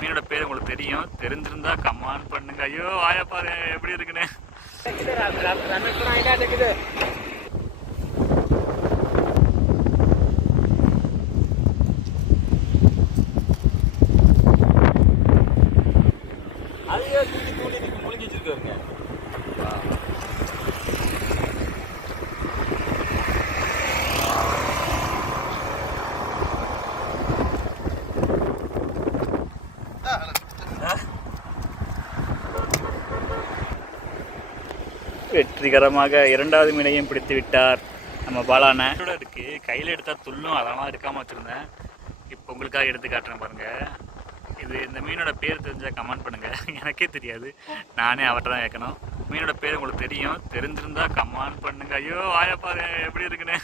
மீனோட பேர் உங்களுக்கு தெரியும், தெரிஞ்சிருந்தா கமெண்ட் பண்ணுங்க. ஐயோ வாயா பாரு எப்படி இருக்குன்னு. வெற்றிகரமாக இரண்டாவது மீனையும் பிடித்து விட்டார் நம்ம பாலான. இருக்கு கையில் எடுத்தால் துள்ளும், அதெல்லாம் எடுக்காமல் வச்சுருந்தேன். இப்போ உங்களுக்காக எடுத்து காட்டுறேன் பாருங்க. இது இந்த மீனோட பேர் தெரிஞ்சால் கமெண்ட் பண்ணுங்க. எனக்கே தெரியாது, நானே அவர்கிட்ட தான் கேட்கணும். மீனோட பேர் உங்களுக்கு தெரியும், தெரிஞ்சிருந்தா கமெண்ட் பண்ணுங்க. ஐயோ வாயா பாரு எப்படி இருக்குன்னு.